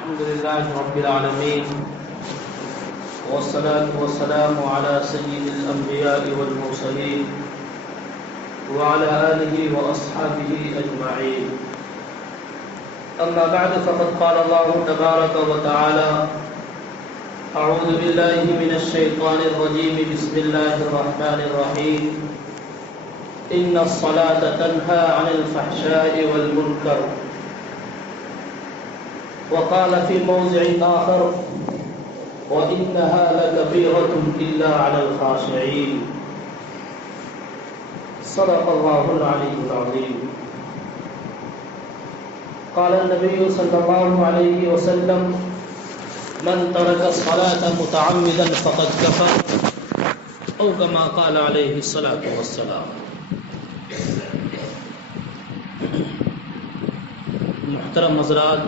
الحمد لله رب العالمين والصلاة والسلام على سيد الأنبياء والمرسلين وعلى آله وأصحابه أجمعين. أما بعد فقد قال الله تبارك وتعالى: أعوذ بالله من الشيطان الرجيم بسم الله الرحمن الرحيم إن الصلاة تنهى عن الفحشاء والمنكر. وقال في موضع آخر: وإنها لكبيرة إلا على الخاشعين. صدق الله العلي العظيم. قال النبي صلى الله عليه وسلم: من ترك الصلاة متعمدا فقد كفر، أو كما قال عليه الصلاة والسلام. محترم حضرات،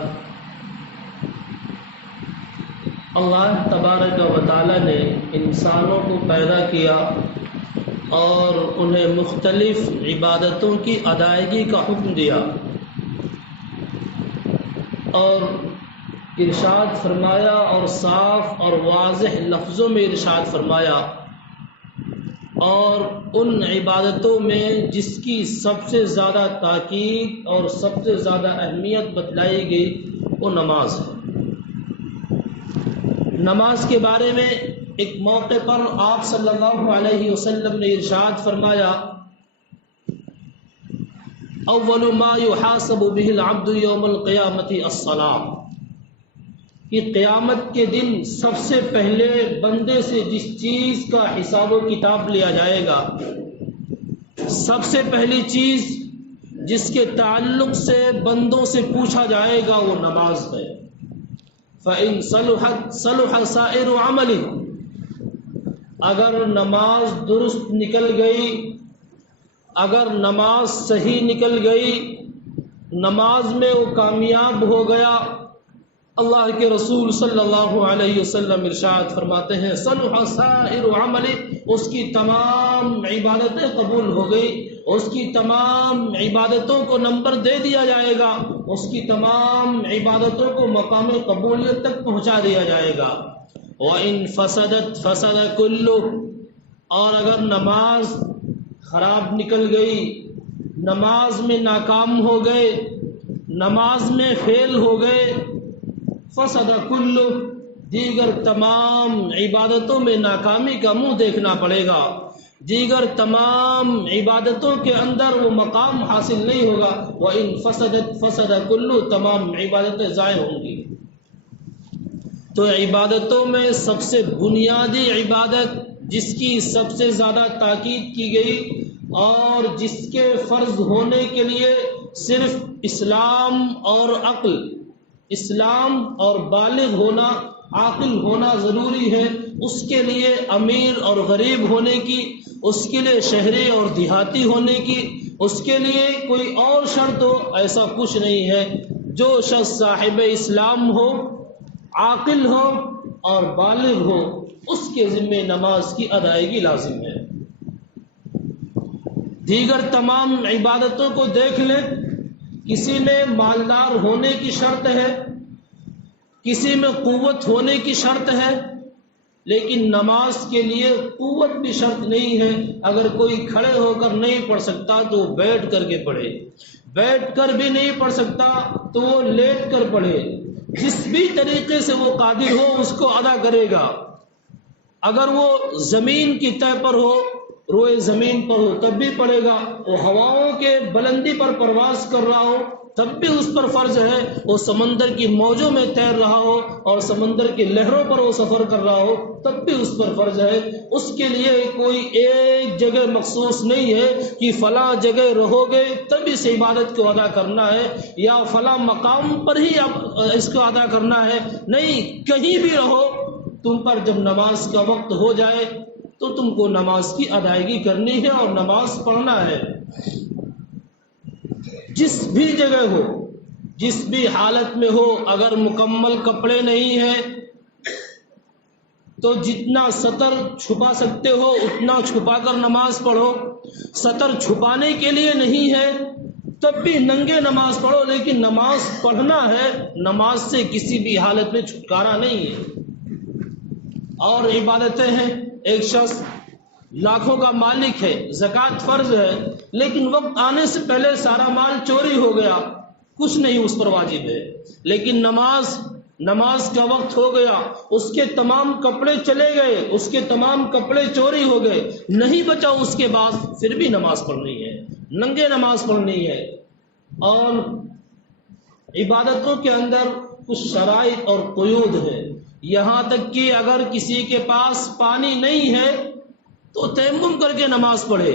اللہ تبارک و تعالی نے انسانوں کو پیدا کیا اور انہیں مختلف عبادتوں کی ادائیگی کا حکم دیا اور ارشاد فرمایا اور صاف اور واضح لفظوں میں ارشاد فرمایا، اور ان عبادتوں میں جس کی سب سے زیادہ تاکید اور سب سے زیادہ اہمیت بتلائی گئی وہ نماز ہے۔ نماز کے بارے میں ایک موقع پر آپ صلی اللہ علیہ وسلم نے ارشاد فرمایا: اول ما يحاسب به العبد يوم القیامت الصلاۃ، کہ قیامت کے دن سب سے پہلے بندے سے جس چیز کا حساب و کتاب لیا جائے گا، سب سے پہلی چیز جس کے تعلق سے بندوں سے پوچھا جائے گا وہ نماز ہے۔ فَإِن صَلُحَتْ صَلُحَ سَائِرُ عَمَلِهِ، اگر نماز درست نکل گئی، اگر نماز صحیح نکل گئی، نماز میں وہ کامیاب ہو گیا، اللہ کے رسول صلی اللہ علیہ وسلم ارشاد فرماتے ہیں: صَلُحَ سَائِرُ عَمَلِهِ، اس کی تمام عبادتیں قبول ہو گئی، اس کی تمام عبادتوں کو نمبر دے دیا جائے گا، اس کی تمام عبادتوں کو مقام قبولیت تک پہنچا دیا جائے گا۔ وَإِن فَسَدَتْ فَسَدَ كُلُّهُ، اور اگر نماز خراب نکل گئی، نماز میں ناکام ہو گئے، نماز میں فیل ہو گئے، فَسَدَ كُلُّهُ، دیگر تمام عبادتوں میں ناکامی کا منہ دیکھنا پڑے گا، دیگر تمام عبادتوں کے اندر وہ مقام حاصل نہیں ہوگا۔ وَإِن فَسَدَتْ فَسَدَ كُلُّهُ، تمام عبادتیں ضائع ہوں گی۔ تو عبادتوں میں سب سے بنیادی عبادت جس کی سب سے زیادہ تاکید کی گئی اور جس کے فرض ہونے کے لیے صرف اسلام اور عقل، اسلام اور بالغ ہونا، عاقل ہونا ضروری ہے، اس کے لیے امیر اور غریب ہونے کی، اس کے لیے شہری اور دیہاتی ہونے کی، اس کے لیے کوئی اور شرط ہو، ایسا کچھ نہیں ہے۔ جو شخص صاحب اسلام ہو، عاقل ہو اور بالغ ہو، اس کے ذمہ نماز کی ادائیگی لازم ہے۔ دیگر تمام عبادتوں کو دیکھ لیں، کسی میں مالدار ہونے کی شرط ہے، کسی میں قوت ہونے کی شرط ہے، لیکن نماز کے لیے قوت بھی شرط نہیں ہے۔ اگر کوئی کھڑے ہو کر نہیں پڑھ سکتا تو وہ بیٹھ کر کے پڑھے، بیٹھ کر بھی نہیں پڑھ سکتا تو وہ لیٹ کر پڑھے، جس بھی طریقے سے وہ قادر ہو اس کو ادا کرے گا۔ اگر وہ زمین کی تہ پر ہو، روئے زمین پر ہو تب بھی پڑھے گا، وہ ہواؤں کے بلندی پر پرواز کر رہا ہو تب بھی اس پر فرض ہے، وہ سمندر کی موجوں میں تیر رہا ہو اور سمندر کی لہروں پر وہ سفر کر رہا ہو تب بھی اس پر فرض ہے۔ اس کے لیے کوئی ایک جگہ مخصوص نہیں ہے کہ فلاں جگہ رہو گے تب اس عبادت کو ادا کرنا ہے، یا فلاں مقام پر ہی اس کو ادا کرنا ہے، نہیں، کہیں بھی رہو، تم پر جب نماز کا وقت ہو جائے تو تم کو نماز کی ادائیگی کرنی ہے اور نماز پڑھنا ہے۔ جس بھی جگہ ہو، جس بھی حالت میں ہو، اگر مکمل کپڑے نہیں ہیں تو جتنا سطر چھپا سکتے ہو اتنا چھپا کر نماز پڑھو، سطر چھپانے کے لیے نہیں ہے تب بھی ننگے نماز پڑھو، لیکن نماز پڑھنا ہے، نماز سے کسی بھی حالت میں چھٹکارا نہیں ہے۔ اور عبادتیں ہیں، ایک شخص لاکھوں کا مالک ہے، زکوٰۃ فرض ہے، لیکن وقت آنے سے پہلے سارا مال چوری ہو گیا، کچھ نہیں اس پر واجب ہے۔ لیکن نماز کا وقت ہو گیا، اس کے تمام کپڑے چلے گئے، اس کے تمام کپڑے چوری ہو گئے، نہیں بچا اس کے بعد، پھر بھی نماز پڑھنی ہے، ننگے نماز پڑھنی ہے۔ اور عبادتوں کے اندر کچھ شرائط اور قیود ہے، یہاں تک کہ اگر کسی کے پاس پانی نہیں ہے تو تیمم کر کے نماز پڑھے،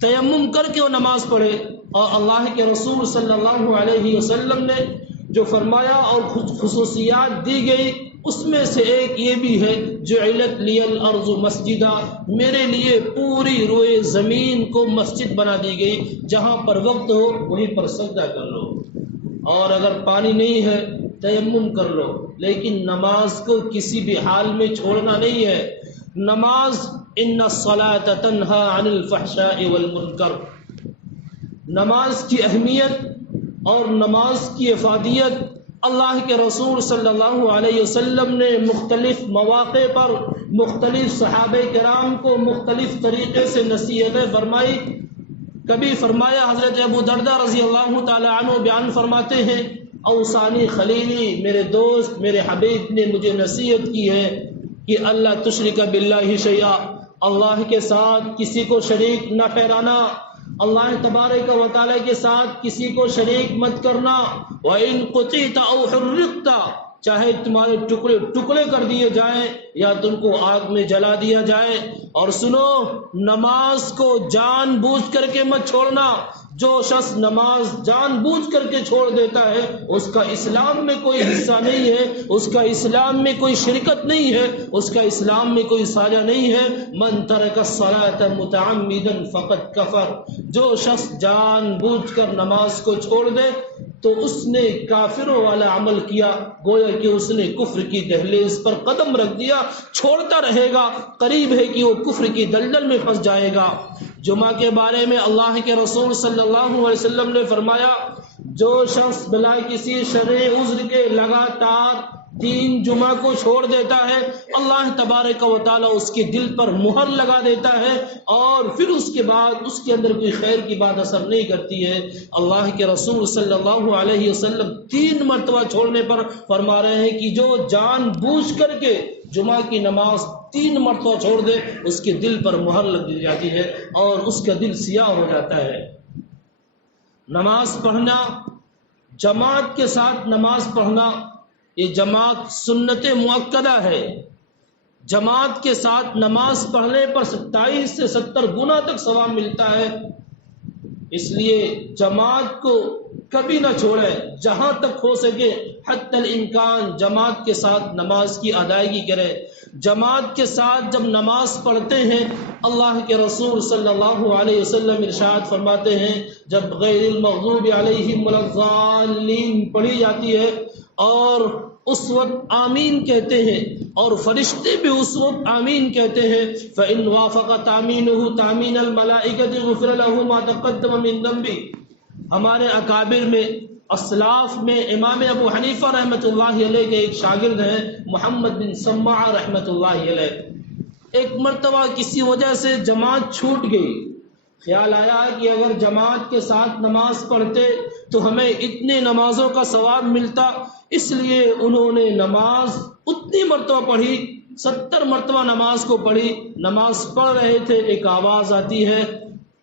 تیمم کر کے وہ نماز پڑھے۔ اور اللہ کے رسول صلی اللہ علیہ وسلم نے جو فرمایا اور خصوصیات دی گئی، اس میں سے ایک یہ بھی ہے، جعلت لی الارض مسجدہ، میرے لیے پوری روئے زمین کو مسجد بنا دی گئی، جہاں پر وقت ہو وہیں پر سجدہ کر لو، اور اگر پانی نہیں ہے تیمم کر لو، لیکن نماز کو کسی بھی حال میں چھوڑنا نہیں ہے۔ نماز ان الصلاۃ تنہی عن الفحشاء والمنکر، نماز کی اہمیت اور نماز کی افادیت اللہ کے رسول صلی اللہ علیہ وسلم نے مختلف مواقع پر مختلف صحابہ کرام کو مختلف طریقے سے نصیحتیں فرمائی۔ کبھی فرمایا، حضرت ابو درداء رضی اللہ تعالی عنہ بیان فرماتے ہیں، اوصانی خلیلی، میرے دوست میرے حبیب نے مجھے نصیحت کی ہے کہ اللہ تشرک باللہ شیئا، اللہ کے ساتھ کسی کو شریک نہ ٹھہرانا، اللہ تبارک و تعالی کے ساتھ کسی کو شریک مت کرنا۔ وَإِن قُطِعْتَ أَوْ حُرِّقْتَ، چاہے تمہارے ٹکڑے ٹکڑے کر دیے جائیں یا تم کو آگ میں جلا دیا جائے۔ اور سنو، نماز کو جان بوجھ کر کے مت چھوڑنا، جو شخص نماز جان بوجھ کر کے چھوڑ دیتا ہے اس کا اسلام میں کوئی حصہ نہیں ہے، اس کا اسلام میں کوئی شرکت نہیں ہے، اس کا اسلام میں کوئی ساجہ نہیں ہے۔ من ترک الصلاۃ متعمدا فقد کفر، جو شخص جان بوجھ کر نماز کو چھوڑ دے تو اس نے کافروں والا عمل کیا، گویا کہ اس نے کفر کی دہلیز پر قدم رکھ دیا، چھوڑتا رہے گا، قریب ہے کہ وہ کفر کی دلدل میں پھنس جائے گا۔ جمعہ کے بارے میں اللہ کے رسول صلی اللہ علیہ وسلم نے فرمایا، جو شخص بلا کسی شرعی عذر کے لگاتار 3 جمعہ کو چھوڑ دیتا ہے، اللہ تبارک و تعالی اس کے دل پر مہر لگا دیتا ہے، اور پھر اس کے بعد اس کے اندر کوئی خیر کی بات اثر نہیں کرتی ہے۔ اللہ کے رسول صلی اللہ علیہ وسلم 3 مرتبہ چھوڑنے پر فرما رہے ہیں کہ جو جان بوجھ کر کے جمعہ کی نماز 3 مرتبہ چھوڑ دے، اس کے دل پر مہر لگ جاتی ہے اور اس کا دل سیاہ ہو جاتا ہے۔ نماز پڑھنا، جماعت کے ساتھ نماز پڑھنا، یہ جماعت سنت مؤکدہ ہے۔ جماعت کے ساتھ نماز پڑھنے پر 27 سے 70 گنا تک ثواب ملتا ہے۔ اس لیے جماعت کو کبھی نہ چھوڑیں، جہاں تک ہو سکے حتی الامکان جماعت کے ساتھ نماز کی ادائیگی کریں۔ جماعت کے ساتھ جب نماز پڑھتے ہیں، اللہ کے رسول صلی اللہ علیہ وسلم ارشاد فرماتے ہیں، جب غیر المغضوب علیہم ولا الضالین پڑھی جاتی ہے اور اس وقت آمین کہتے ہیں اور فرشتے بھی اس وقت آمین کہتے ہیں، فَإِنْ وَافَقَ تَعْمِينُهُ تَعْمِينَ الْمَلَائِكَةِ غُفِرَ لَهُ مَا تَقَدَّمَ مِنْ ذَنْبِهِ۔ ہمارے اکابر میں، اسلاف میں، امام ابو حنیفہ رحمۃ اللہ علیہ کے ایک شاگرد ہیں محمد بن سمع رحمۃ اللہ علیہ۔ ایک مرتبہ کسی وجہ سے جماعت چھوٹ گئی، خیال آیا کہ اگر جماعت کے ساتھ نماز پڑھتے تو ہمیں اتنے نمازوں کا ثواب ملتا، اس لیے انہوں نے نماز اتنی مرتبہ پڑھی، 70 مرتبہ نماز کو پڑھی۔ نماز پڑھ رہے تھے، ایک آواز آتی ہے،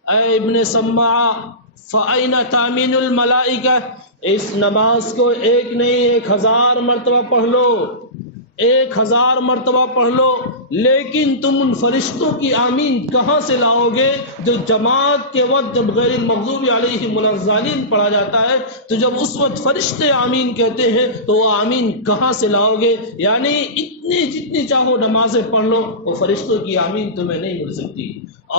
اے ابن سمع فَأَيْنَ تَعْمِينُ الْمَلَائِكَةِ، اس نماز کو ایک نہیں 1000 مرتبہ پڑھ لو، 1000 مرتبہ پڑھ لو، لیکن تم ان فرشتوں کی آمین کہاں سے لاؤ گے جو جماعت کے وقت جب غیر المغضوب علیہم ولا الضالین پڑھا جاتا ہے تو جب اس وقت فرشتے آمین کہتے ہیں تو وہ آمین کہاں سے لاؤ گے؟ یعنی اتنی جتنی چاہو نمازیں پڑھ لو، وہ فرشتوں کی آمین تمہیں نہیں مل سکتی،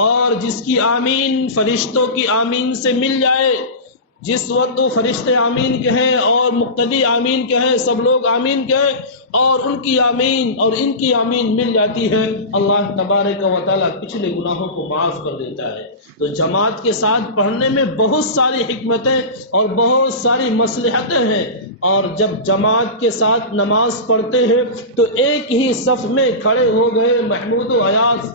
اور جس کی آمین فرشتوں کی آمین سے مل جائے جس وقت وہ فرشتے آمین کہیں اور مقتدی آمین کہیں، سب لوگ آمین کہیں اور ان کی آمین اور ان کی آمین مل جاتی ہے، اللہ تبارک و تعالیٰ پچھلے گناہوں کو معاف کر دیتا ہے۔ تو جماعت کے ساتھ پڑھنے میں بہت ساری حکمتیں اور بہت ساری مصلحتیں ہیں، اور جب جماعت کے ساتھ نماز پڑھتے ہیں تو ایک ہی صف میں کھڑے ہو گئے محمود و ایاز،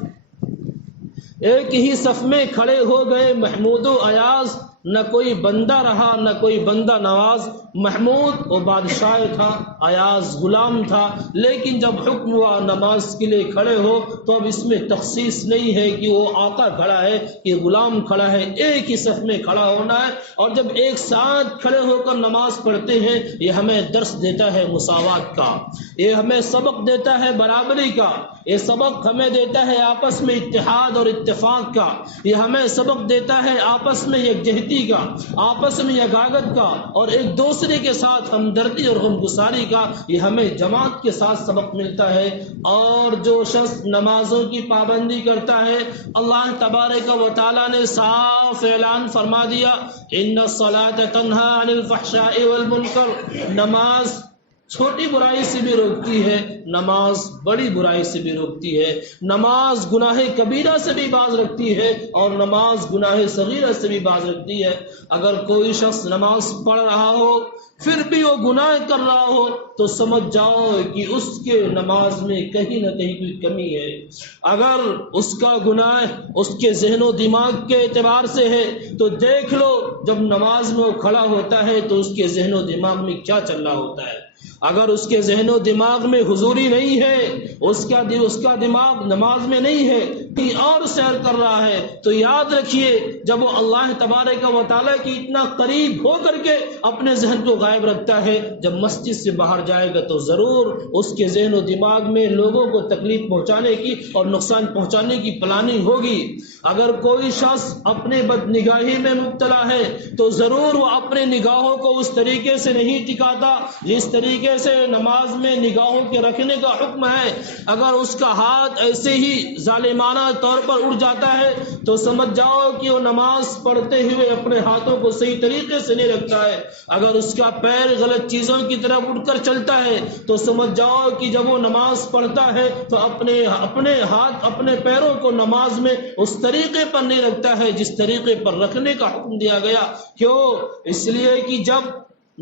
ایک ہی صف میں کھڑے ہو گئے محمود و ایاز، نہ کوئی بندہ رہا نہ کوئی بندہ نواز۔ محمود وہ بادشاہ تھا، ایاز غلام تھا، لیکن جب حکم ہوا نماز کے لیے کھڑے ہو تو اب اس میں تخصیص نہیں ہے کہ وہ آقا کھڑا ہے کہ غلام کھڑا ہے، ایک ہی صف میں کھڑا ہونا ہے۔ اور جب ایک ساتھ کھڑے ہو کر نماز پڑھتے ہیں، یہ ہمیں درس دیتا ہے مساوات کا، یہ ہمیں سبق دیتا ہے برابری کا، یہ سبق ہمیں دیتا ہے آپس میں اتحاد اور اتفاق کا، یہ ہمیں سبق دیتا ہے آپس میں یکجہتی کا، آپس میں یگاگت کا، اور ایک دوسرے کے ساتھ ہمدردی اور غمگساری کا، یہ ہمیں جماعت کے ساتھ سبق ملتا ہے۔ اور جو شخص نمازوں کی پابندی کرتا ہے، اللہ تبارک و تعالیٰ نے صاف اعلان فرما دیا، ان الصلاۃ تنہی عن الفحشاء والمنکر، نماز چھوٹی برائی سے بھی روکتی ہے، نماز بڑی برائی سے بھی روکتی ہے، نماز گناہ کبیرہ سے بھی باز رکھتی ہے اور نماز گناہ صغیرہ سے بھی باز رکھتی ہے۔ اگر کوئی شخص نماز پڑھ رہا ہو پھر بھی وہ گناہ کر رہا ہو تو سمجھ جاؤ کہ اس کے نماز میں کہیں نہ کہیں کوئی کمی ہے۔ اگر اس کا گناہ اس کے ذہن و دماغ کے اعتبار سے ہے تو دیکھ لو جب نماز میں وہ کھڑا ہوتا ہے تو اس کے ذہن و دماغ میں کیا چل رہا ہوتا ہے۔ اگر اس کے ذہن و دماغ میں حضوری نہیں ہے، اس کا دماغ نماز میں نہیں ہے، کہیں اور سیر کر رہا ہے، تو یاد رکھیے جب وہ اللہ تبارک و تعالیٰ کی اتنا قریب ہو کر کے اپنے ذہن کو غائب رکھتا ہے، جب مسجد سے باہر جائے گا تو ضرور اس کے ذہن و دماغ میں لوگوں کو تکلیف پہنچانے کی اور نقصان پہنچانے کی پلاننگ ہوگی۔ اگر کوئی شخص اپنے بد نگاہی میں مبتلا ہے تو ضرور وہ اپنے نگاہوں کو اس طریقے سے نہیں ٹکاتا جس طریقے سے نماز میں نگاہوں کے رکھنے کا حکم ہے۔ اگر اس کا ہاتھ ایسے ہی ظالمانہ طور پر اڑ جاتا ہے تو سمجھ جاؤ کہ وہ نماز پڑھتے ہوئے اپنے ہاتھوں کو صحیح طریقے سے نہیں رکھتا ہے۔ اگر اس کا پیر غلط چیزوں کی طرف اٹھ کر چلتا ہے تو سمجھ جاؤ کہ جب وہ نماز پڑھتا ہے تو اپنے ہاتھ اپنے پیروں کو نماز میں اس طریقے پر نہیں رکھتا ہے جس طریقے پر رکھنے کا حکم دیا گیا۔ کیوں؟ اس لیے کہ جب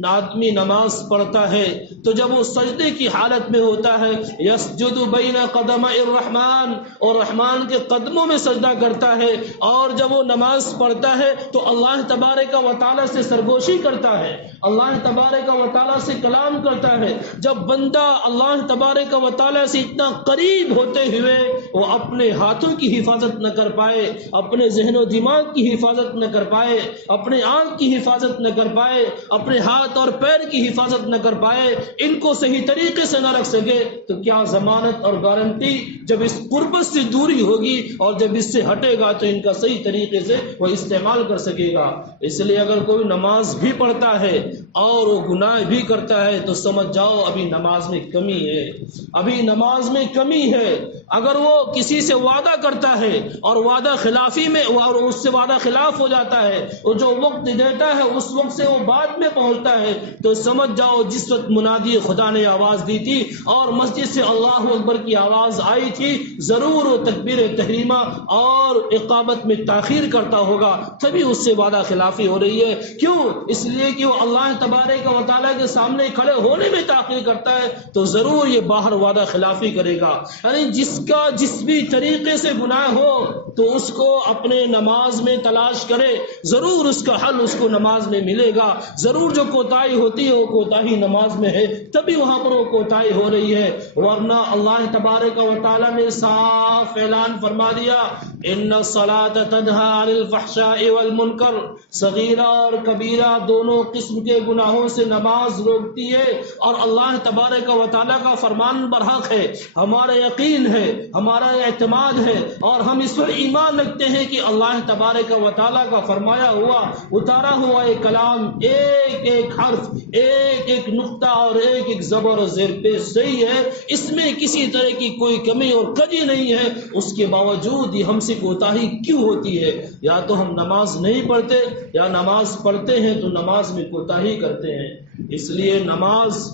آدمی نماز پڑھتا ہے تو جب وہ سجدے کی حالت میں ہوتا ہے، یسجد بین قدمئی الرحمن، اور رحمان کے قدموں میں سجدہ کرتا ہے، اور جب وہ نماز پڑھتا ہے تو اللہ تبارک و تعالیٰ سے سرگوشی کرتا ہے، اللہ تبارک و تعالیٰ سے کلام کرتا ہے۔ جب بندہ اللہ تبارک و تعالیٰ سے اتنا قریب ہوتے ہوئے وہ اپنے ہاتھوں کی حفاظت نہ کر پائے، اپنے ذہن و دماغ کی حفاظت نہ کر پائے، اپنے آنکھ کی حفاظت نہ کر پائے، اپنے ہاتھ اور پیر کی حفاظت نہ کر پائے، ان کو صحیح طریقے سے نہ رکھ سکے، تو کیا ضمانت اور گارنٹی جب اس قربت سے دوری ہوگی اور جب اس سے ہٹے گا تو ان کا صحیح طریقے سے وہ استعمال کر سکے گا۔ اس لیے اگر کوئی نماز بھی پڑھتا ہے اور وہ گناہ بھی کرتا ہے تو سمجھ جاؤ ابھی نماز میں کمی ہے، ابھی نماز میں کمی ہے۔ اگر وہ کسی سے وعدہ کرتا ہے اور وعدہ خلافی میں اور اس سے وعدہ خلاف ہو جاتا ہے، وہ جو وقت دیتا ہے اس وقت سے وہ بعد میں پہنچتا ہے، تو سمجھ جاؤ جس وقت منادی خدا نے آواز دی تھی اور مسجد سے اللہ اکبر کی آواز آئی تھی، ضرور وہ تکبیر تحریمہ اور اقامت میں تاخیر کرتا ہوگا، تبھی اس سے وعدہ خلافی ہو رہی ہے۔ کیوں؟ اس لیے کہ وہ اللہ تبارک و تعالیٰ کے سامنے کھڑے ہونے میں تاخیر کرتا ہے تو ضرور یہ باہر وعدہ خلافی کرے گا۔ یعنی جس کا جس بھی طریقے سے گناہ ہو تو اس کو اپنے نماز میں تلاش کرے، ضرور اس کا حل اس کو نماز میں ملے گا۔ ضرور جو کوتاہی ہوتی ہے وہ کوتاہی نماز میں ہے، تبھی وہاں پر وہ کوتاہی ہو رہی ہے، ورنہ اللہ تبارک و تعالیٰ نے صاف اعلان فرما دیا، ان الصلاۃ تنہی عن الفحشاء والمنکر، صغیرہ اور کبیرہ دونوں قسم کے گناہوں سے نماز روکتی ہے، اور اللہ تبارک و تعالیٰ کا فرمان برحق ہے، ہمارا یقین ہے، ہمارا اعتماد ہے، اور ہم اس پر ایمان رکھتے ہیں کہ اللہ تبارک و تعالیٰ کا فرمایا ہوا اتارا ہوا ایک کلام، ایک ایک حرف، ایک ایک نقطہ اور ایک ایک زبر و زیر پیش صحیح ہے، اس میں کسی طرح کی کوئی کمی اور کجی نہیں ہے، اس کے باوجود یہ ہم سے سی کوتاہی کیوں ہوتی ہے؟ یا تو ہم نماز نہیں پڑھتے یا نماز پڑھتے ہیں تو نماز میں کوتاہی کرتے ہیں۔ اس لیے نماز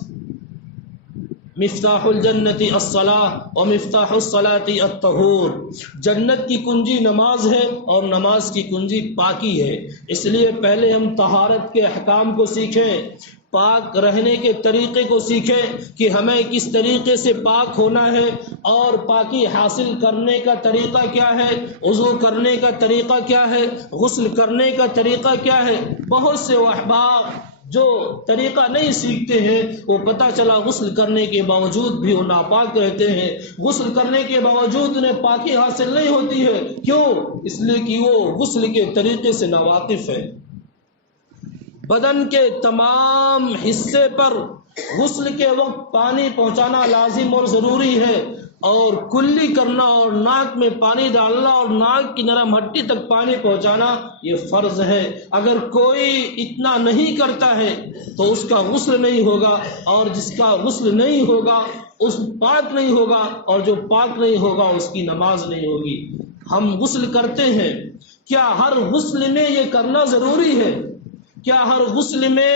مفتاح الجنت الصلاۃ و مفتاح الصلاۃ الطہور، جنت کی کنجی نماز ہے اور نماز کی کنجی پاکی ہے۔ اس لیے پہلے ہم طہارت کے احکام کو سیکھیں، پاک رہنے کے طریقے کو سیکھیں کہ ہمیں کس طریقے سے پاک ہونا ہے اور پاکی حاصل کرنے کا طریقہ کیا ہے، وضو کرنے کا طریقہ کیا ہے، غسل کرنے کا طریقہ کیا ہے۔ بہت سے احباب جو طریقہ نہیں سیکھتے ہیں، وہ پتہ چلا غسل کرنے کے باوجود بھی وہ ناپاک رہتے ہیں، غسل کرنے کے باوجود انہیں پاکی حاصل نہیں ہوتی ہے۔ کیوں؟ اس لیے کہ وہ غسل کے طریقے سے ناواقف ہے۔ بدن کے تمام حصے پر غسل کے وقت پانی پہنچانا لازم اور ضروری ہے، اور کلی کرنا اور ناک میں پانی ڈالنا اور ناک کی نرم ہڈی تک پانی پہنچانا یہ فرض ہے۔ اگر کوئی اتنا نہیں کرتا ہے تو اس کا غسل نہیں ہوگا، اور جس کا غسل نہیں ہوگا اس پاک نہیں ہوگا، اور جو پاک نہیں ہوگا اس کی نماز نہیں ہوگی۔ ہم غسل کرتے ہیں، کیا ہر غسل میں یہ کرنا ضروری ہے؟ کیا ہر غسل میں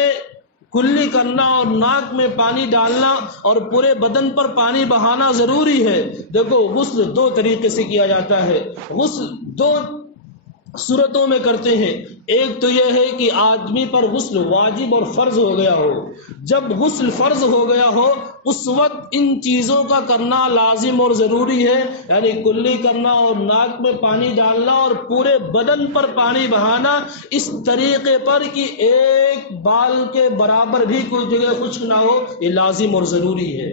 کلی کرنا اور ناک میں پانی ڈالنا اور پورے بدن پر پانی بہانا ضروری ہے؟ دیکھو، غسل دو طریقے سے کیا جاتا ہے۔ غسل دو صورتوں میں کرتے ہیں۔ ایک تو یہ ہے کہ آدمی پر غسل واجب اور فرض ہو گیا ہو۔ جب غسل فرض ہو گیا ہو اس وقت ان چیزوں کا کرنا لازم اور ضروری ہے، یعنی کلی کرنا اور ناک میں پانی ڈالنا اور پورے بدن پر پانی بہانا اس طریقے پر کہ ایک بال کے برابر بھی کوئی جگہ خشک نہ ہو، یہ لازم اور ضروری ہے۔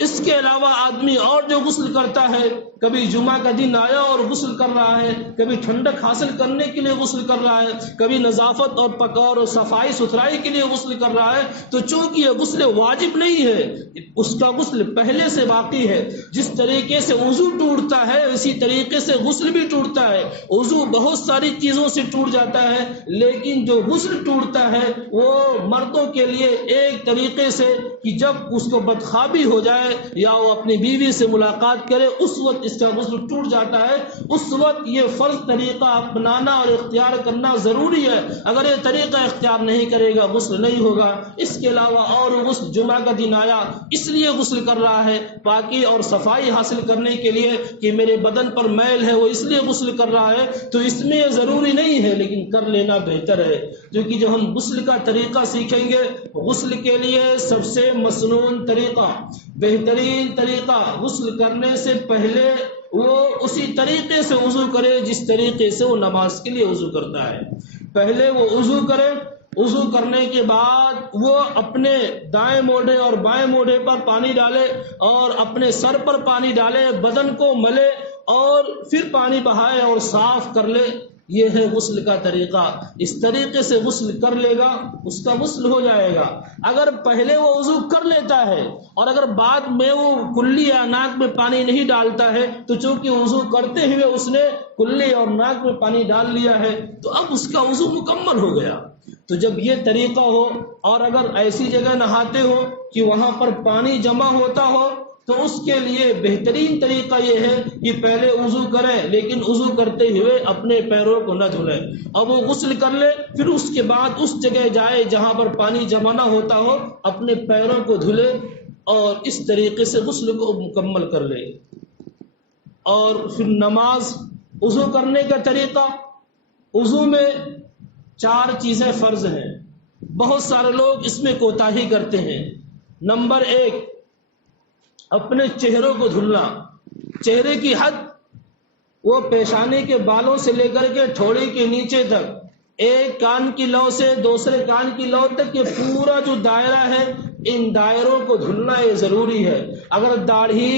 اس کے علاوہ آدمی اور جو غسل کرتا ہے، کبھی جمعہ کا دن آیا اور غسل کر رہا ہے، کبھی ٹھنڈک حاصل کرنے کے لیے غسل کر رہا ہے، کبھی نظافت اور پکار اور صفائی ستھرائی کے لیے غسل کر رہا ہے، تو چونکہ یہ غسل واجب نہیں ہے، اس کا غسل پہلے سے باقی ہے۔ جس طریقے سے وضو ٹوٹتا ہے اسی طریقے سے غسل بھی ٹوٹتا ہے۔ وضو بہت ساری چیزوں سے ٹوٹ جاتا ہے، لیکن جو غسل ٹوٹتا ہے وہ مردوں کے لیے ایک طریقے سے کہ جب اس کو بدخوابی ہو جائے یا وہ اپنی بیوی سے ملاقات کرے اس وقت اس کا غسل ٹوٹ جاتا ہے۔ اس وقت یہ فرض طریقہ اپنانا اور اختیار کرنا ضروری ہے۔ اگر یہ طریقہ اختیار نہیں کرے گا غسل نہیں ہوگا۔ اس کے علاوہ اور غسل، جمعہ کا دن آیا اس لیے غسل کر رہا ہے پاکی اور صفائی حاصل کرنے کے لیے کہ میرے بدن پر میل ہے، وہ اس لیے غسل کر رہا ہے، تو اس میں یہ ضروری نہیں ہے لیکن کر لینا بہتر ہے۔ کیونکہ جب ہم غسل کا طریقہ سیکھیں گے، غسل کے لیے سب سے مسنون طریقہ، بہترین طریقہ، غسل کرنے سے پہلے وہ اسی طریقے سے وضو کرے جس طریقے سے وہ نماز کے لیے وضو کرتا ہے۔ پہلے وہ وضو کرے، وضو کرنے کے بعد وہ اپنے دائیں موڈے اور بائیں موڈے پر پانی ڈالے اور اپنے سر پر پانی ڈالے، بدن کو ملے اور پھر پانی بہائے اور صاف کر لے۔ یہ ہے غسل کا طریقہ۔ اس طریقے سے غسل کر لے گا اس کا غسل ہو جائے گا۔ اگر پہلے وہ وضو کر لیتا ہے اور اگر بعد میں وہ کلی یا ناک میں پانی نہیں ڈالتا ہے تو چونکہ وضو کرتے ہوئے اس نے کلی اور ناک میں پانی ڈال لیا ہے تو اب اس کا وضو مکمل ہو گیا۔ تو جب یہ طریقہ ہو اور اگر ایسی جگہ نہاتے ہو کہ وہاں پر پانی جمع ہوتا ہو تو اس کے لیے بہترین طریقہ یہ ہے کہ پہلے وضو کریں، لیکن وضو کرتے ہوئے اپنے پیروں کو نہ دھلیں۔ اب وہ غسل کر لے، پھر اس کے بعد اس جگہ جائے جہاں پر پانی جمع نہ ہوتا ہو، اپنے پیروں کو دھلے اور اس طریقے سے غسل کو مکمل کر لے۔ اور پھر نماز، وضو کرنے کا طریقہ، وضو میں 4 چیزیں فرض ہیں۔ بہت سارے لوگ اس میں کوتاہی کرتے ہیں۔ نمبر 1، اپنے چہروں کو دھلنا۔ چہرے کی حد وہ پیشانی کے بالوں سے لے کر کے ٹھوڑی کے نیچے تک، ایک کان کی لو سے دوسرے کان کی لو تک، یہ پورا جو دائرہ ہے ان دائروں کو دھلنا یہ ضروری ہے۔ اگر داڑھی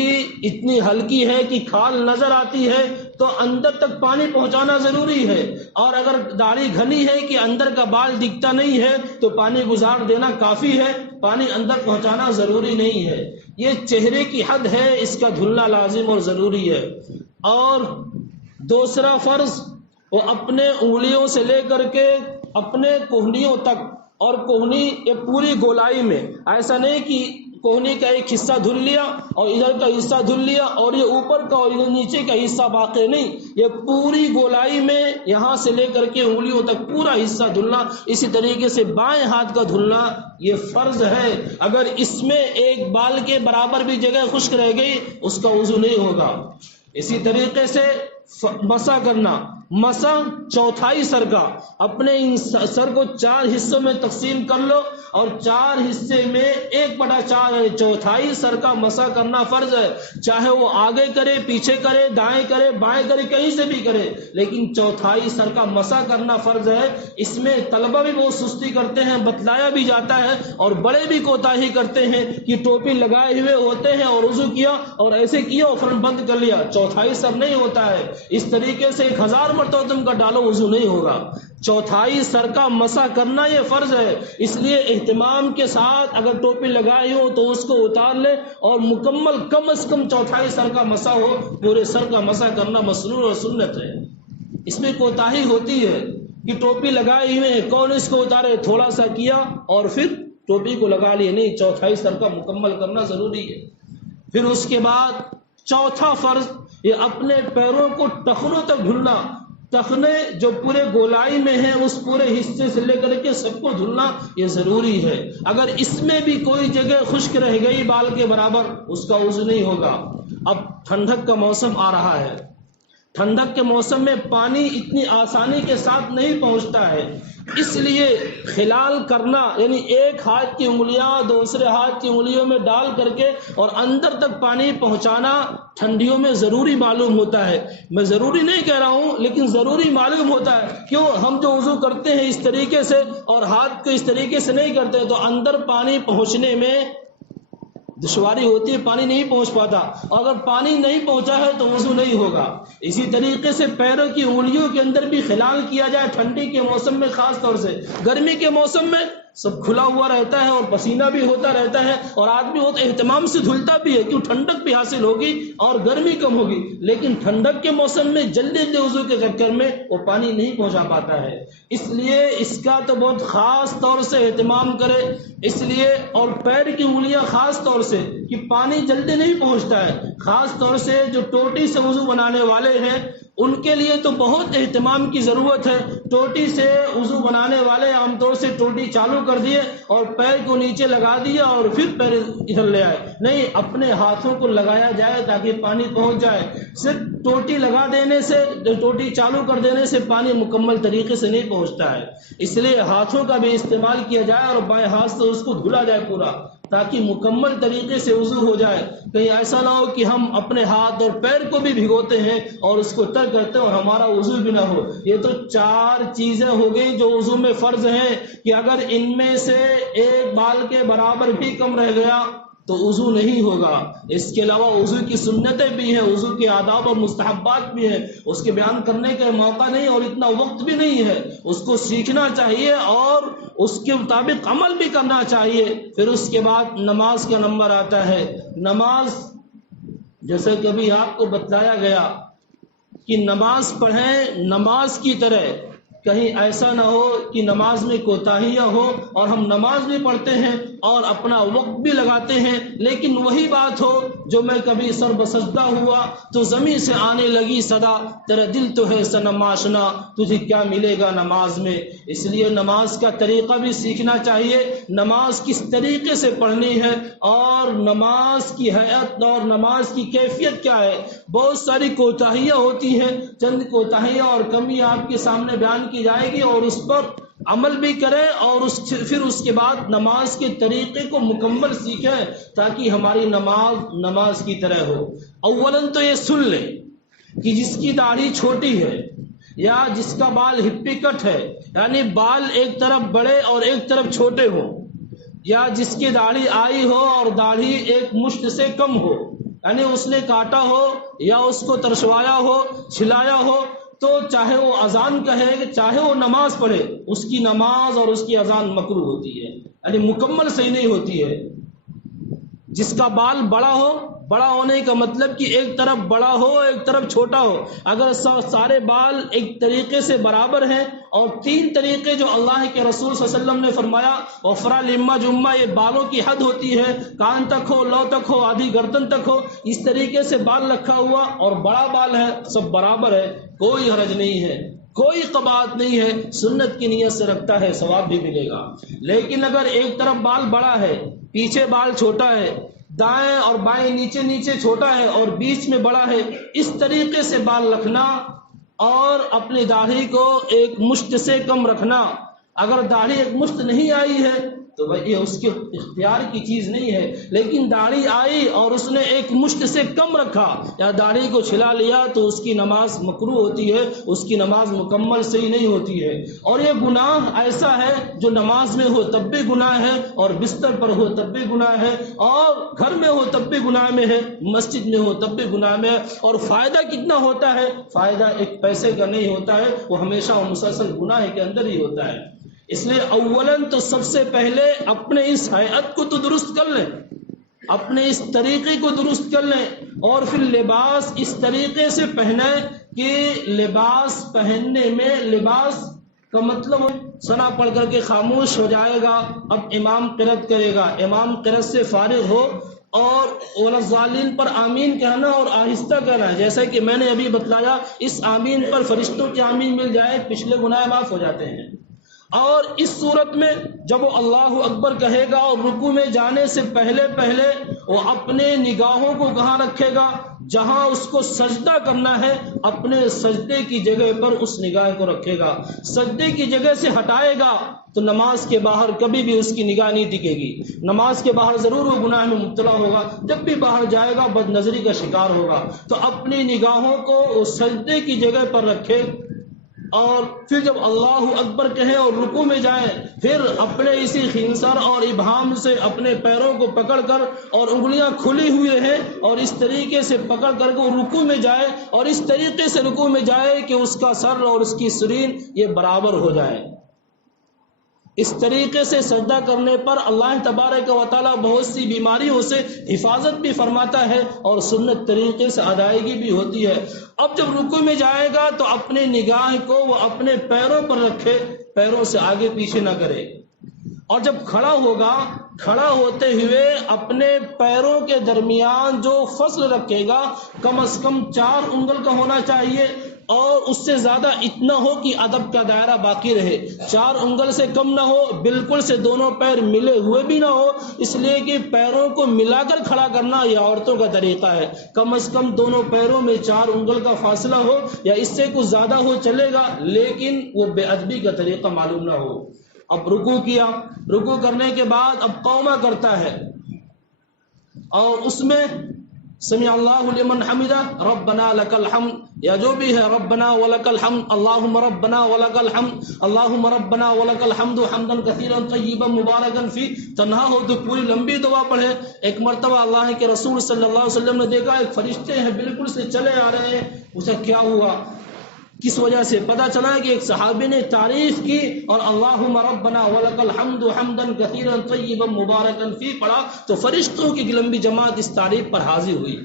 اتنی ہلکی ہے کہ کھال نظر آتی ہے تو اندر تک پانی پہنچانا ضروری ہے، اور اگر داڑھی گھنی ہے کہ اندر کا بال دکھتا نہیں ہے تو پانی گزار دینا کافی ہے، پانی اندر پہنچانا ضروری نہیں ہے۔ یہ چہرے کی حد ہے، اس کا دھلنا لازم اور ضروری ہے۔ اور دوسرا فرض، وہ اپنے انگلیوں سے لے کر کے اپنے کوہنیوں تک، اور کوہنی یہ پوری گولائی میں، ایسا نہیں کہ کوہنی کا ایک حصہ دھل لیا اور ادھر کا حصہ دھل لیا اور یہ اوپر کا اور ادھر نیچے کا حصہ باقی نہیں، یہ پوری گولائی میں یہاں سے لے کر کے انگلیوں تک پورا حصہ دھلنا، اسی طریقے سے بائیں ہاتھ کا دھلنا یہ فرض ہے۔ اگر اس میں ایک بال کے برابر بھی جگہ خشک رہ گئی اس کا وضو نہیں ہوگا۔ اسی طریقے سے مسح کرنا، مسح چوتھائی سر کا، اپنے سر کو 4 حصوں میں تقسیم کر لو اور 4 حصے میں 1/4 چوتھائی سر کا مسح کرنا فرض ہے، چاہے وہ آگے کرے، پیچھے کرے، دائیں کرے، بائیں کرے، کہیں سے بھی کرے، لیکن چوتھائی سر کا مسح کرنا فرض ہے۔ اس میں طلبہ بھی بہت سستی کرتے ہیں، بتلایا بھی جاتا ہے اور بڑے بھی کوتاہی کرتے ہیں کہ ٹوپی لگائے ہوئے ہوتے ہیں اور وضو کیا اور ایسے کیا اور فوراً بند کر لیا، چوتھائی سر نہیں ہوتا ہے۔ اس طریقے سے 1000 مرتبہ تم کا ڈالو وضو نہیں ہوگا۔ چوتھائی سر کا مسح کرنا یہ فرض ہے، اس لیے اہتمام کے ساتھ اگر ٹوپی لگائی ہو تو اس کو اتار لے اور مکمل کم از کم چوتھائی سر کا مسح ہو، پورے سر کا مسح کرنا مسنون اور سنت ہے۔ اس میں کوتاہی ہوتی ہے کہ ٹوپی لگائی ہوئے ہیں، کون اس کو اتارے، تھوڑا سا کیا اور پھر ٹوپی کو لگا لیے، نہیں، چوتھائی سر کا مکمل کرنا ضروری ہے۔ پھر اس کے بعد چوتھا فرض یہ اپنے پیروں کو ٹخنوں تک دھلنا، ٹخنے جو پورے گولائی میں ہیں اس پورے حصے سے لے کر کے سب کو دھلنا یہ ضروری ہے۔ اگر اس میں بھی کوئی جگہ خشک رہ گئی بال کے برابر اس کا وضو نہیں ہوگا۔ اب ٹھنڈک کا موسم آ رہا ہے، ٹھنڈک کے موسم میں پانی اتنی آسانی کے ساتھ نہیں پہنچتا ہے، اس لیے خلال کرنا یعنی ایک ہاتھ کی انگلیاں دوسرے ہاتھ کی انگلیوں میں ڈال کر کے اور اندر تک پانی پہنچانا ٹھنڈیوں میں ضروری معلوم ہوتا ہے۔ میں ضروری نہیں کہہ رہا ہوں لیکن ضروری معلوم ہوتا ہے، کیوں؟ ہم جو وضو کرتے ہیں اس طریقے سے اور ہاتھ کو اس طریقے سے نہیں کرتے تو اندر پانی پہنچنے میں دشواری ہوتی ہے، پانی نہیں پہنچ پاتا، اور اگر پانی نہیں پہنچا ہے تو وضو نہیں ہوگا۔ اسی طریقے سے پیروں کی انگلیوں کے اندر بھی خلال کیا جائے، ٹھنڈی کے موسم میں خاص طور سے، گرمی کے موسم میں سب کھلا ہوا رہتا ہے اور پسینہ بھی ہوتا رہتا ہے اور آدمی بہت اہتمام سے دھلتا بھی ہے، کیوں؟ ٹھنڈک بھی حاصل ہوگی اور گرمی کم ہوگی، لیکن ٹھنڈک کے موسم میں جلدی جلدی وضو کے چکر میں وہ پانی نہیں پہنچا پاتا ہے، اس لیے اس کا تو بہت خاص طور سے اہتمام کرے۔ اس لیے اور پیر کی انگلیاں خاص طور سے کہ پانی جلدی نہیں پہنچتا ہے، خاص طور سے جو ٹوٹی سے وضو بنانے والے ہیں ان کے لیے تو بہت اہتمام کی ضرورت ہے۔ ٹوٹی سے وضو بنانے والے عام طور سے ٹوٹی چالو کر دیے اور پیر کو نیچے لگا دیا اور پھر پیر ادھر لے آئے، نہیں، اپنے ہاتھوں کو لگایا جائے تاکہ پانی پہنچ جائے۔ صرف ٹوٹی لگا دینے سے، ٹوٹی چالو کر دینے سے پانی مکمل طریقے سے نہیں پہنچتا ہے، اس لیے ہاتھوں کا بھی استعمال کیا جائے اور بائیں ہاتھ سے اس کو دھلا جائے پورا، تاکہ مکمل طریقے سے وضو ہو جائے۔ کہیں ایسا نہ ہو کہ ہم اپنے ہاتھ اور پیر کو بھی بھگوتے ہیں اور اس کو تر کرتے ہیں اور ہمارا وضو بھی نہ ہو۔ یہ تو 4 چیزیں ہو گئی جو وضو میں فرض ہیں کہ اگر ان میں سے ایک بال کے برابر بھی کم رہ گیا تو وضو نہیں ہوگا۔ اس کے علاوہ وضو کی سنتیں بھی ہیں، وضو کے آداب اور مستحبات بھی ہیں، اس کے بیان کرنے کا موقع نہیں اور اتنا وقت بھی نہیں ہے، اس کو سیکھنا چاہیے اور اس کے مطابق عمل بھی کرنا چاہیے۔ پھر اس کے بعد نماز کا نمبر آتا ہے۔ نماز جیسے کبھی آپ کو بتلایا گیا کہ نماز پڑھیں نماز کی طرح، کہیں ایسا نہ ہو کہ نماز میں کوتاہیاں ہو اور ہم نماز بھی پڑھتے ہیں اور اپنا وقت بھی لگاتے ہیں، لیکن وہی بات ہو جو میں کبھی سر بسجدہ ہوا تو زمین سے آنے لگی صدا، تیرا دل تو ہے صنم آشنا، تجھے کیا ملے گا نماز میں۔ اس لیے نماز کا طریقہ بھی سیکھنا چاہیے، نماز کس طریقے سے پڑھنی ہے اور نماز کی حیت اور نماز کی کیفیت کیا ہے۔ بہت ساری کوتاہیاں ہوتی ہیں، چند کوتاہیاں اور کمی آپ کے سامنے بیان کی جائے گی اور اس پر عمل بھی کریں اور پھر اس کے بعد نماز کے طریقے کو مکمل سیکھیں تاکہ ہماری نماز کی طرح ہو۔ اولاً تو یہ سن لیں کہ جس کی داڑھی چھوٹی ہے یا جس کا بال ہپی کٹ ہے، یعنی بال ایک طرف بڑے اور ایک طرف چھوٹے ہو، یا جس کی داڑھی آئی ہو اور داڑھی ایک مشت سے کم ہو، یعنی اس نے کاٹا ہو یا اس کو ترشوایا ہو، چھلایا ہو، تو چاہے وہ اذان کہے چاہے وہ نماز پڑھے، اس کی نماز اور اس کی اذان مکروہ ہوتی ہے، یعنی مکمل صحیح نہیں ہوتی ہے۔ جس کا بال بڑا ہو بڑا ہونے کا مطلب کہ ایک طرف بڑا ہو ایک طرف چھوٹا ہو. اگر سارے بال ایک طریقے سے برابر ہیں اور 3 طریقے جو اللہ کے رسول صلی اللہ علیہ وسلم نے فرمایا وفرا لما جمعہ، یہ بالوں کی حد ہوتی ہے، کان تک ہو، لو تک ہو، آدھی گردن تک ہو، اس طریقے سے بال رکھا ہوا اور بڑا بال ہے، سب برابر ہے، کوئی حرج نہیں ہے، کوئی قباحت نہیں ہے، سنت کی نیت سے رکھتا ہے ثواب بھی ملے گا. لیکن اگر ایک طرف بال بڑا ہے، پیچھے بال چھوٹا ہے، دائیں اور بائیں نیچے نیچے چھوٹا ہے اور بیچ میں بڑا ہے، اس طریقے سے بال رکھنا اور اپنی داڑھی کو ایک مشت سے کم رکھنا. اگر داڑھی ایک مشت نہیں آئی ہے تو یہ اس کے اختیار کی چیز نہیں ہے، لیکن داڑھی آئی اور اس نے ایک مشت سے کم رکھا یا داڑھی کو چھلا لیا تو اس کی نماز مکروہ ہوتی ہے، اس کی نماز مکمل صحیح نہیں ہوتی ہے. اور یہ گناہ ایسا ہے جو نماز میں ہو تب بھی گناہ ہے اور بستر پر ہو تب بھی گناہ ہے اور گھر میں ہو تب بھی گناہ میں ہے، مسجد میں ہو تب بھی گناہ میں ہے. اور فائدہ کتنا ہوتا ہے؟ فائدہ ایک پیسے کا نہیں ہوتا ہے، وہ ہمیشہ اور مسلسل گناہ کے اندر ہی ہوتا ہے. اس لیے اولاً تو سب سے پہلے اپنے اس ہیئت کو تو درست کر لیں، اپنے اس طریقے کو درست کر لیں اور پھر لباس اس طریقے سے پہنیں کہ لباس پہننے میں لباس کا مطلب ثنا پڑھ کر کے خاموش ہو جائے گا. اب امام قرأت کرے گا، امام قرأت سے فارغ ہو اور والظالین پر آمین کہنا اور آہستہ کہنا ہے. جیسا کہ میں نے ابھی بتلایا، اس آمین پر فرشتوں کی آمین مل جائے پچھلے گناہ معاف ہو جاتے ہیں. اور اس صورت میں جب وہ اللہ اکبر کہے گا اور رکوع میں جانے سے پہلے وہ اپنے نگاہوں کو کہاں رکھے گا؟ جہاں اس کو سجدہ کرنا ہے اپنے سجدے کی جگہ پر اس نگاہ کو رکھے گا. سجدے کی جگہ سے ہٹائے گا تو نماز کے باہر کبھی بھی اس کی نگاہ نہیں ٹکے گی. نماز کے باہر ضرور وہ گناہ میں مبتلا ہوگا، جب بھی باہر جائے گا بد نظری کا شکار ہوگا. تو اپنی نگاہوں کو سجدے کی جگہ پر رکھے اور پھر جب اللہ اکبر کہیں اور رکوع میں جائیں پھر اپنے اسی خنصر اور ابہام سے اپنے پیروں کو پکڑ کر اور انگلیاں کھلی ہوئے ہیں اور اس طریقے سے پکڑ کر کے رکوع میں جائے اور اس طریقے سے رکوع میں جائے کہ اس کا سر اور اس کی سرین یہ برابر ہو جائے. اس طریقے سے سجدہ کرنے پر اللہ تبارک و تعالیٰ بہت سی بیماریوں سے حفاظت بھی فرماتا ہے اور سنت طریقے سے ادائیگی بھی ہوتی ہے. اب جب رکوع میں جائے گا تو اپنے نگاہ کو وہ اپنے پیروں پر رکھے، پیروں سے آگے پیچھے نہ کرے. اور جب کھڑا ہوگا، کھڑا ہوتے ہوئے اپنے پیروں کے درمیان جو فصل رکھے گا کم از کم 4 انگل کا ہونا چاہیے اور اس سے زیادہ اتنا ہو کہ ادب کا دائرہ باقی رہے. 4 انگل سے کم نہ ہو، بالکل سے دونوں پیر ملے ہوئے بھی نہ ہو، اس لیے کہ پیروں کو ملا کر کھڑا کرنا یہ عورتوں کا طریقہ ہے. کم از کم دونوں پیروں میں 4 انگل کا فاصلہ ہو یا اس سے کچھ زیادہ ہو چلے گا، لیکن وہ بے ادبی کا طریقہ معلوم نہ ہو. اب رکوع کیا، رکوع کرنے کے بعد اب قومہ کرتا ہے اور اس میں سمع اللہ لمن حمدہ، ربنا لک الحمد، یا جو بھی ہے ربنا ولک الحمد، اللہم ربنا ولک الحمد، اللہم ربنا ولک الحمد حمدا کثیرا طیبا مبارکا فی. تنہا ہو تو پوری لمبی دعا پڑھے. ایک مرتبہ اللہ کے رسول صلی اللہ علیہ وسلم نے دیکھا ایک فرشتے ہیں بالکل سے چلے آ رہے ہیں. اسے کیا ہوا، کس وجہ سے؟ پتہ چلا کہ ایک صحابی نے تعریف کی اور اللہم ربنا ولک الحمد حمدا کثیرا طیبا مبارکا فی پڑھا تو فرشتوں کی لمبی جماعت اس تعریف پر حاضر ہوئی.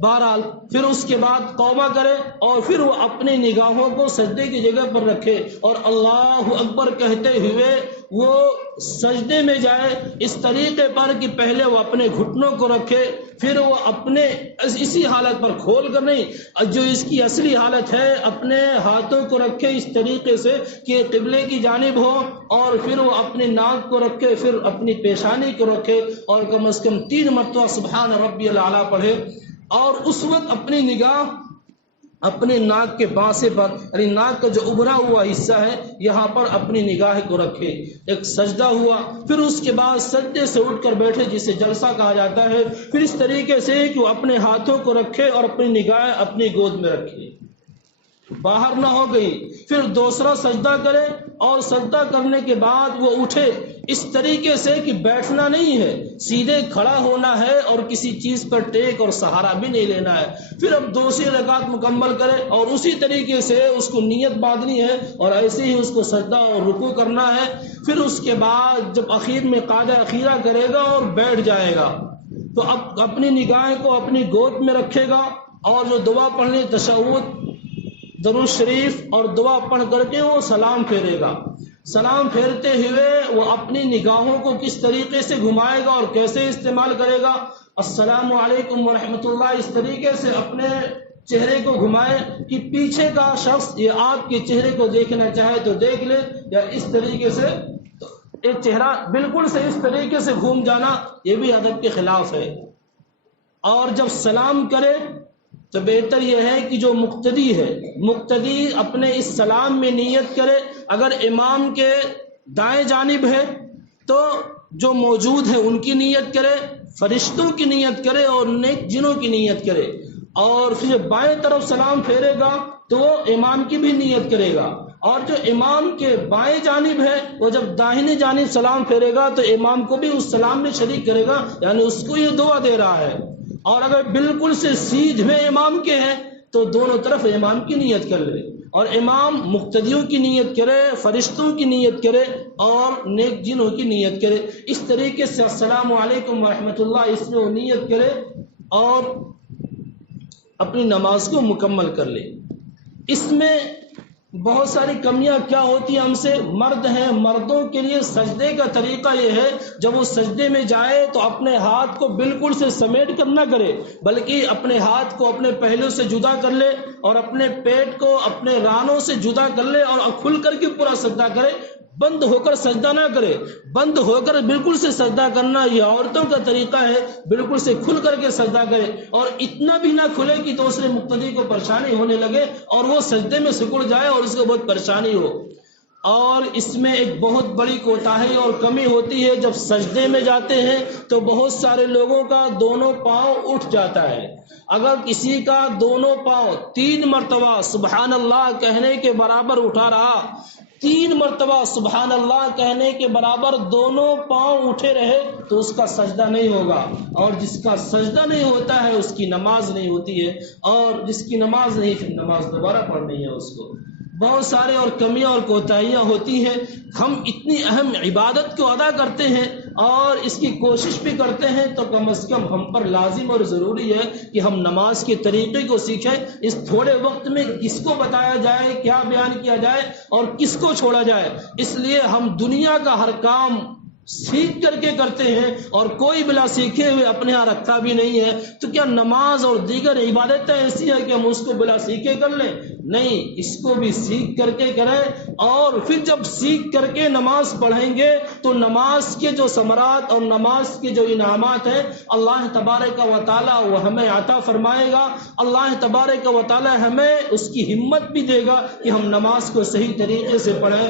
بہرحال پھر اس کے بعد توبہ کرے اور پھر وہ اپنی نگاہوں کو سجدے کی جگہ پر رکھے اور اللہ اکبر کہتے ہوئے وہ سجدے میں جائے اس طریقے پر کہ پہلے وہ اپنے گھٹنوں کو رکھے، پھر وہ اپنے اسی حالت پر کھول کر نہیں، جو اس کی اصلی حالت ہے اپنے ہاتھوں کو رکھے اس طریقے سے کہ قبلے کی جانب ہو اور پھر وہ اپنے ناک کو رکھے، پھر اپنی پیشانی کو رکھے اور کم از کم 3 مرتبہ سبحان ربی الاعلیٰ پڑھے. اور اس وقت اپنی نگاہ اپنے ناک کے بانسے پر، یعنی ناک کا جو ابھرا ہوا حصہ ہے یہاں پر اپنی نگاہ کو رکھے. ایک سجدہ ہوا، پھر اس کے بعد سجدے سے اٹھ کر بیٹھے جسے جلسہ کہا جاتا ہے. پھر اس طریقے سے کہ وہ اپنے ہاتھوں کو رکھے اور اپنی نگاہ اپنی گود میں رکھے، باہر نہ ہو گئی. پھر دوسرا سجدہ کرے اور سجدہ کرنے کے بعد وہ اٹھے اس طریقے سے کہ بیٹھنا نہیں ہے، سیدھے کھڑا ہونا ہے اور کسی چیز پر ٹیک اور سہارا بھی نہیں لینا ہے. پھر اب دوسری رکعت مکمل کرے اور اسی طریقے سے اس کو نیت باندھنی ہے اور ایسے ہی اس کو سجدہ اور رکوع کرنا ہے. پھر اس کے بعد جب اخیر میں قاعدہ اخیرہ کرے گا اور بیٹھ جائے گا تو اب اپنی نگاہیں کو اپنی گود میں رکھے گا اور جو دعا پڑھنی تشہد درود شریف اور دعا پڑھ کر کے وہ سلام پھیرے گا. سلام پھیرتے ہوئے وہ اپنی نگاہوں کو کس طریقے سے گھمائے گا اور کیسے استعمال کرے گا؟ السلام علیکم ورحمۃ اللہ اس طریقے سے اپنے چہرے کو گھمائے کہ پیچھے کا شخص یہ آپ کے چہرے کو دیکھنا چاہے تو دیکھ لے، یا اس طریقے سے ایک چہرہ بالکل سے اس طریقے سے گھوم جانا یہ بھی ادب کے خلاف ہے. اور جب سلام کرے تو بہتر یہ ہے کہ جو مقتدی ہے مقتدی اپنے اس سلام میں نیت کرے. اگر امام کے دائیں جانب ہے تو جو موجود ہے ان کی نیت کرے، فرشتوں کی نیت کرے اور نیک جنوں کی نیت کرے. اور پھر جب بائیں طرف سلام پھیرے گا تو وہ امام کی بھی نیت کرے گا، اور جو امام کے بائیں جانب ہے وہ جب داہنی جانب سلام پھیرے گا تو امام کو بھی اس سلام میں شریک کرے گا، یعنی اس کو یہ دعا دے رہا ہے. اور اگر بالکل سے سیدھے امام کے ہیں تو دونوں طرف امام کی نیت کر لے، اور امام مقتدیوں کی نیت کرے، فرشتوں کی نیت کرے اور نیک جنوں کی نیت کرے. اس طریقے سے السلام علیکم ورحمۃ اللہ اس میں وہ نیت کرے اور اپنی نماز کو مکمل کر لے. اس میں بہت ساری کمیاں کیا ہوتی ہیں ہم سے؟ مرد ہیں، مردوں کے لیے سجدے کا طریقہ یہ ہے جب وہ سجدے میں جائے تو اپنے ہاتھ کو بالکل سے سمیٹ کر نہ کرے، بلکہ اپنے ہاتھ کو اپنے پہلو سے جدا کر لے اور اپنے پیٹ کو اپنے رانوں سے جدا کر لے اور کھل کر کے پورا سجدہ کرے. بند ہو کر سجدہ نہ کرے. بند ہو کر بالکل سے سجدہ کرنا یہ عورتوں کا طریقہ ہے، بالکل سے کھل کر کے سجدہ کرے، اور اتنا بھی نہ کھلے کہ دوسرے مقتدی کو پریشانی ہونے لگے اور وہ سجدے میں سکڑ جائے اور اس کو بہت پریشانی ہو. اور اس میں ایک بہت بڑی کوتاہی اور کمی ہوتی ہے، جب سجدے میں جاتے ہیں تو بہت سارے لوگوں کا دونوں پاؤں اٹھ جاتا ہے. اگر کسی کا دونوں پاؤں 3 مرتبہ سبحان اللہ کہنے کے برابر اٹھا رہا، 3 مرتبہ سبحان اللہ کہنے کے برابر دونوں پاؤں اٹھے رہے تو اس کا سجدہ نہیں ہوگا، اور جس کا سجدہ نہیں ہوتا ہے اس کی نماز نہیں ہوتی ہے، اور جس کی نماز نہیں پھر نماز دوبارہ پڑھنی ہے اس کو. بہت سارے اور کمیاں اور کوتاہیاں ہوتی ہیں. ہم اتنی اہم عبادت کو ادا کرتے ہیں اور اس کی کوشش بھی کرتے ہیں تو کم از کم ہم پر لازم اور ضروری ہے کہ ہم نماز کے طریقے کو سیکھیں. اس تھوڑے وقت میں کس کو بتایا جائے، کیا بیان کیا جائے اور کس کو چھوڑا جائے. اس لیے ہم دنیا کا ہر کام سیکھ کر کے کرتے ہیں اور کوئی بلا سیکھے ہوئے اپنے یہاں رکھتا بھی نہیں ہے. تو کیا نماز اور دیگر عبادتیں ایسی ہیں کہ ہم اس کو بلا سیکھے کر لیں؟ نہیں، اس کو بھی سیکھ کر کے کریں. اور پھر جب سیکھ کر کے نماز پڑھیں گے تو نماز کے جو ثمرات اور نماز کے جو انعامات ہیں اللہ تبارک و تعالی وہ ہمیں عطا فرمائے گا. اللہ تبارک و تعالی ہمیں اس کی ہمت بھی دے گا کہ ہم نماز کو صحیح طریقے سے پڑھیں.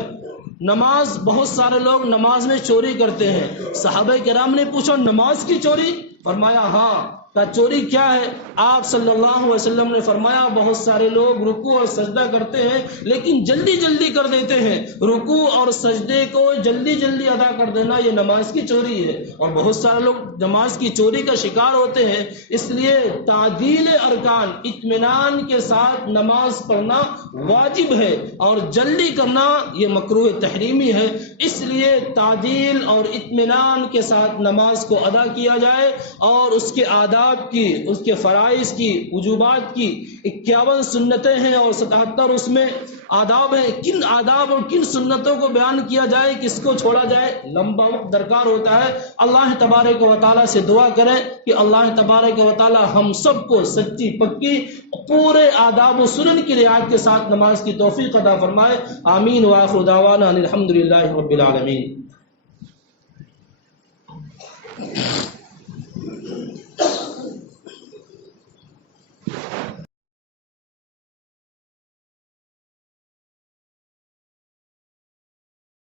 نماز بہت سارے لوگ نماز میں چوری کرتے ہیں. صحابہ کرام نے پوچھا نماز کی چوری؟ فرمایا ہاں. کا چوری کیا ہے؟ آپ صلی اللہ علیہ وسلم نے فرمایا بہت سارے لوگ رکوع اور سجدہ کرتے ہیں لیکن جلدی جلدی کر دیتے ہیں. رکوع اور سجدے کو جلدی جلدی ادا کر دینا یہ نماز کی چوری ہے، اور بہت سارے لوگ نماز کی چوری کا شکار ہوتے ہیں. اس لیے تعدیل ارکان، اطمینان کے ساتھ نماز پڑھنا واجب ہے اور جلدی کرنا یہ مکروہ تحریمی ہے. اس لیے تعدیل اور اطمینان کے ساتھ نماز کو ادا کیا جائے، اور اس کے آداب کی، اس کے فرائض کی، وجوبات کی 51 سنتیں ہیں اور 77 اس میں آداب ہیں. کن آداب اور کن سنتوں کو بیان کیا جائے، کس کو چھوڑا جائے، لمبا وقت درکار ہوتا ہے. اللہ تبارک و تعالیٰ سے دعا کریں کہ اللہ تبارک و تعالیٰ ہم سب کو سچی پکی پورے آداب و سنن کی رعایت کے ساتھ نماز کی توفیق عطا فرمائے. آمین. وآخر دعوانا ان الحمد للہ رب العالمین.